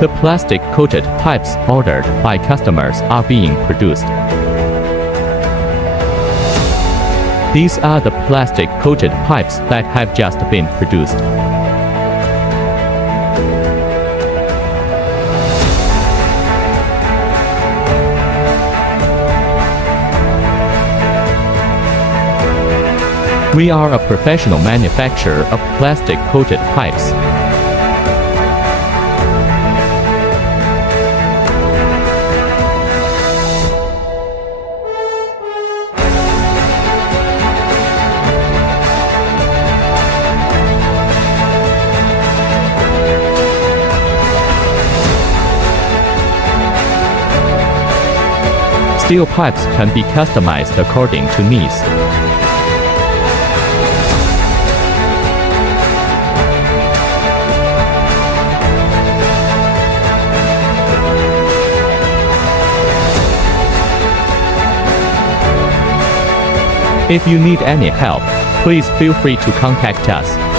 The plastic-coated pipes ordered by customers are being produced. These are the plastic-coated pipes that have just been produced. We are a professional manufacturer of plastic-coated pipes. Steel pipes can be customized according to needs. If you need any help, please feel free to contact us.